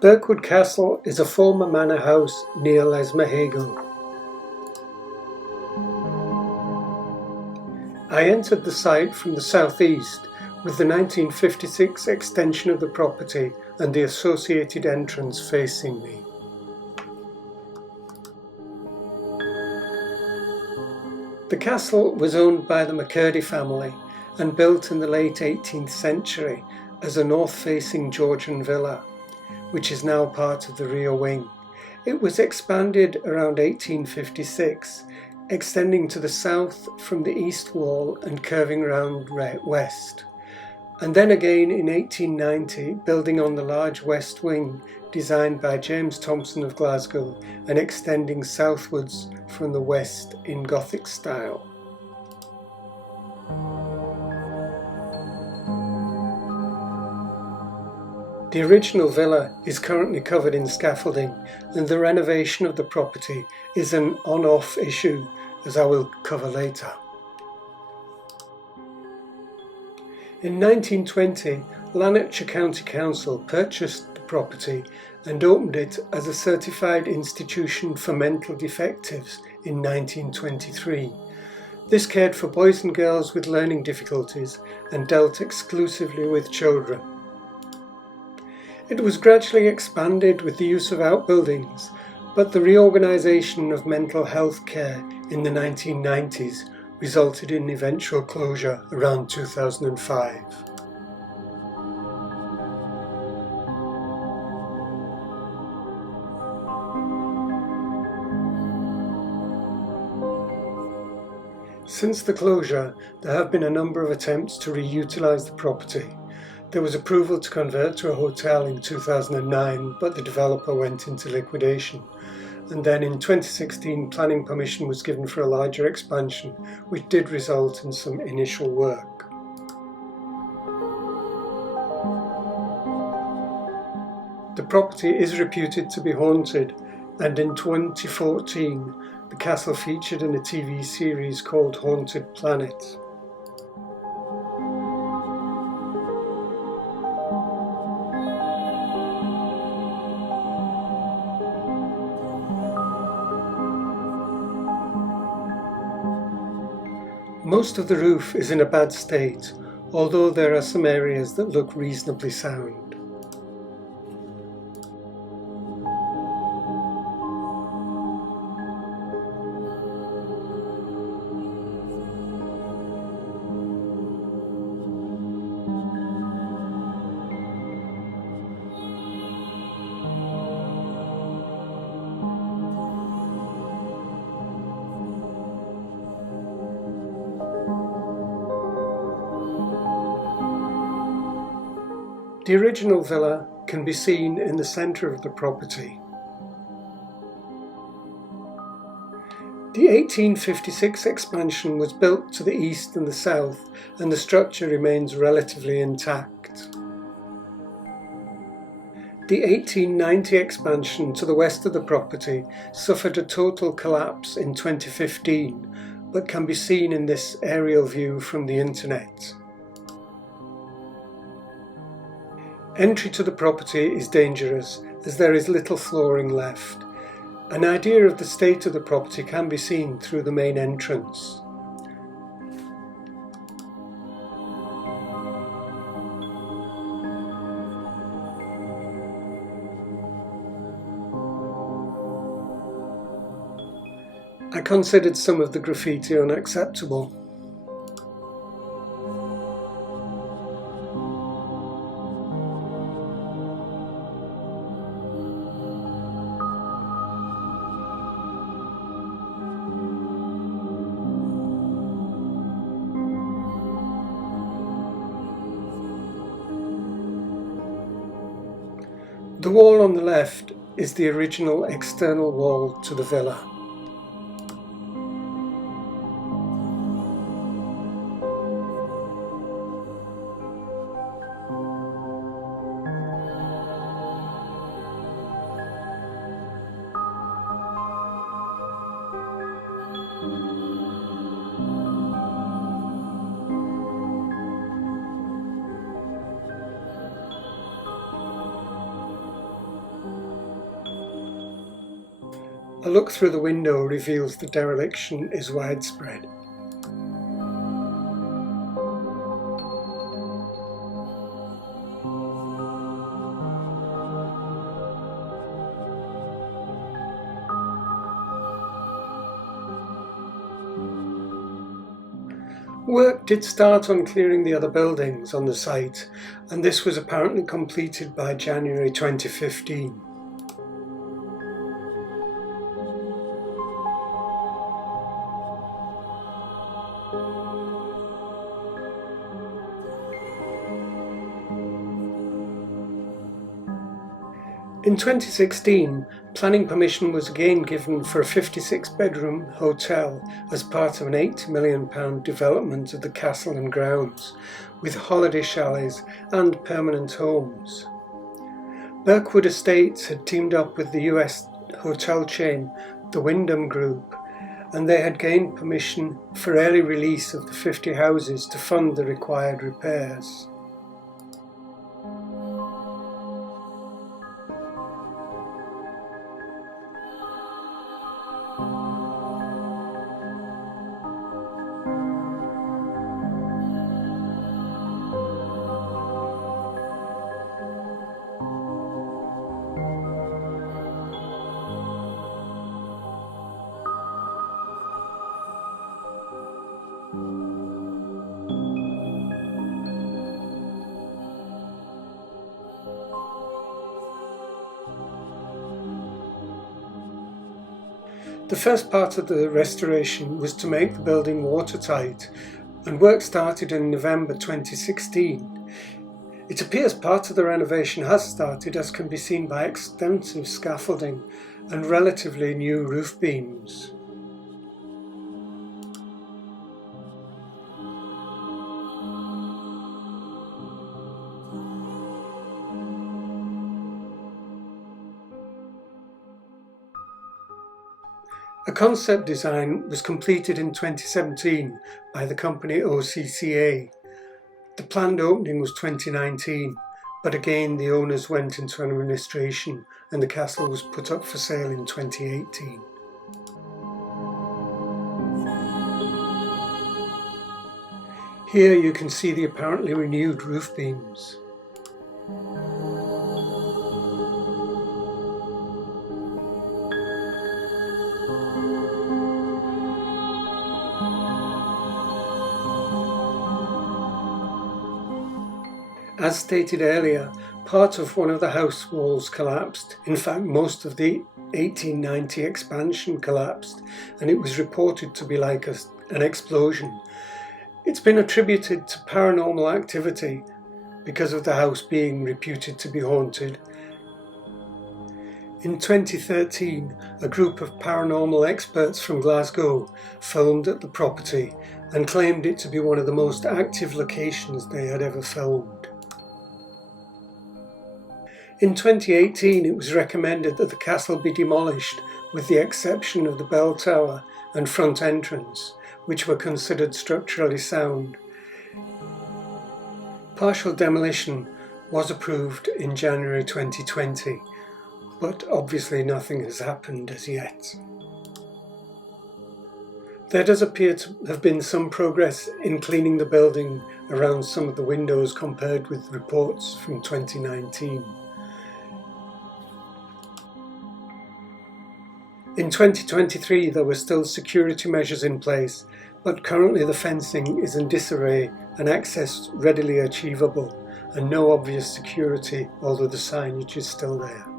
Birkwood Castle is a former manor house near Lesmahagow. I entered the site from the southeast with the 1956 extension of the property and the associated entrance facing me. The castle was owned by the Mackirdy family and built in the late 18th century as a north-facing Georgian Villa, which is now part of the rear wing. It was expanded around 1856, extending to the south from the east wall and curving round west. And then again in 1890, building on the large west wing designed by James Thomson of Glasgow and extending southwards from the west in Gothic style. The original villa is currently covered in scaffolding, and the renovation of the property is an on-off issue, as I will cover later. In 1920, Lanarkshire County Council purchased the property and opened it as a certified institution for mental defectives in 1923. This cared for boys and girls with learning difficulties and dealt exclusively with children. It was gradually expanded with the use of outbuildings, but the reorganisation of mental health care in the 1990s resulted in eventual closure around 2005. Since the closure, there have been a number of attempts to reutilise the property. There was approval to convert to a hotel in 2009, but the developer went into liquidation. And then in 2016, planning permission was given for a larger expansion, which did result in some initial work. The property is reputed to be haunted, and in 2014, the castle featured in a TV series called Haunted Planet. Most of the roof is in a bad state, although there are some areas that look reasonably sound. The original villa can be seen in the centre of the property. The 1856 expansion was built to the east and the south, and the structure remains relatively intact. The 1890 expansion to the west of the property suffered a total collapse in 2015, but can be seen in this aerial view from the internet. Entry to the property is dangerous as there is little flooring left. An idea of the state of the property can be seen through the main entrance. I considered some of the graffiti unacceptable. The wall on the left is the original external wall to the villa. A look through the window reveals the dereliction is widespread. Work did start on clearing the other buildings on the site, and this was apparently completed by January 2015. In 2016, planning permission was again given for a 56-bedroom hotel as part of an £80 million development of the castle and grounds, with holiday chalets and permanent homes. Birkwood Estates had teamed up with the US hotel chain, the Wyndham Group, and they had gained permission for early release of the 50 houses to fund the required repairs. The first part of the restoration was to make the building watertight, and work started in November 2016. It appears part of the renovation has started, as can be seen by extensive scaffolding and relatively new roof beams. A concept design was completed in 2017 by the company OCCA. The planned opening was 2019, but again the owners went into administration and the castle was put up for sale in 2018. Here you can see the apparently renewed roof beams. As stated earlier, part of one of the house walls collapsed. In fact, most of the 1890 expansion collapsed, and it was reported to be like an explosion. It's been attributed to paranormal activity because of the house being reputed to be haunted. In 2013, a group of paranormal experts from Glasgow filmed at the property and claimed it to be one of the most active locations they had ever filmed. In 2018, it was recommended that the castle be demolished, with the exception of the bell tower and front entrance, which were considered structurally sound. Partial demolition was approved in January 2020, but obviously nothing has happened as yet. There does appear to have been some progress in cleaning the building around some of the windows compared with reports from 2019. In 2023 there were still security measures in place, but currently the fencing is in disarray and access readily achievable, and no obvious security, although the signage is still there.